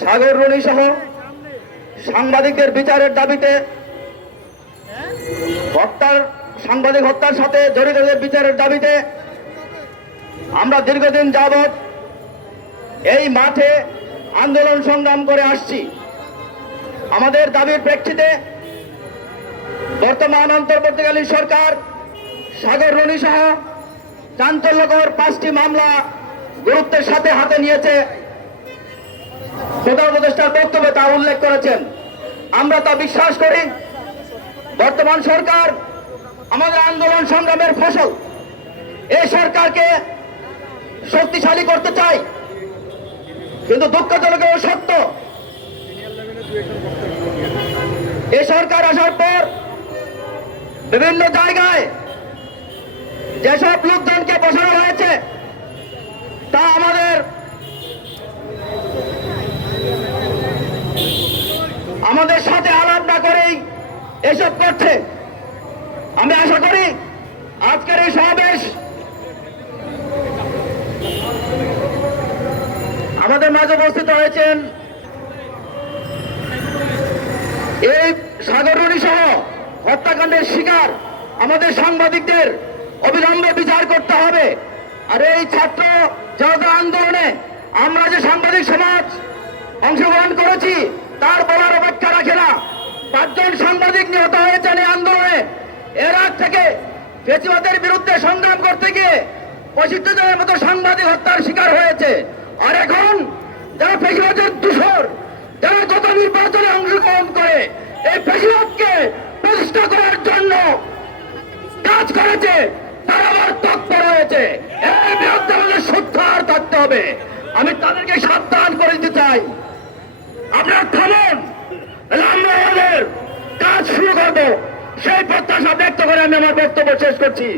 সাগর Rooney সহ সাংবাদিকদের বিচারের দাবিতে সাংবাদিক হত্যার সাথে জড়িতদের বিচারের দাবিতে আমরা দীর্ঘদিন যাবৎ এই মাঠে আন্দোলন সংগ্রাম করে আসছি। আমাদের দাবির প্রেক্ষিতে বর্তমান অন্তর্বর্তীকালীন সরকার সাগর রুনি সহ চাঞ্চল্যকর 5টি মামলা গুরুত্বের সাথে হাতে নিয়েছে। প্রধান উপদেষ্টার বক্তব্যে তা উল্লেখ করেছেন। আমরা তা বিশ্বাস করি। বর্তমান সরকার আমাদের আন্দোলন সংগ্রামের ফসল। এই সরকারকে শক্তিশালী করতে চাই, কিন্তু দুঃখজনক ও সত্য, এই সরকার আসার পর বিভিন্ন জায়গায় যেসব লোকজনকে বসানো হয়েছে তা আমাদের সাথে আলাপ না করেই এসব করছে। আমি আশা করি আজকের এই সমাবেশ আমাদের মাঝে উপস্থিত হয়েছেন এই সাগর রুনি সহ হত্যাকাণ্ডের শিকার আমাদের সাংবাদিকদের অবিলম্বে বিচার করতে হবে। আর এই ছাত্র জনতা আন্দোলনে আমরা যে সাংবাদিক সমাজ অংশগ্রহণ করেছি তার বলার অপেক্ষা রাখে না। 5 জন সাংবাদিক নিহত হয়েছেন এই আন্দোলনে। এর আগ থেকে ফ্যাসিবাদের বিরুদ্ধে সংগ্রাম করতে গিয়ে 25 জনের মতো সাংবাদিক হত্যার শিকার হয়েছে। আর এখন যারা ফ্যাসিবাদের দূষর, যারা গত নির্বাচনে অংশগ্রহণ করে এই ফ্যাসিবাদকে প্রতিষ্ঠা করার জন্য কাজ করেছে, তারা আবার তৎপর হয়েছে। এর বিরুদ্ধে আমাদের সোচ্চার থাকতে হবে। আমি তাদেরকে সাবধান করে দিতে চাই, আপনারা থামুন, আমরা আমাদের কাজ শুরু করবো। সেই প্রত্যাশা ব্যক্ত করে আমি আমার বক্তব্য শেষ করছি।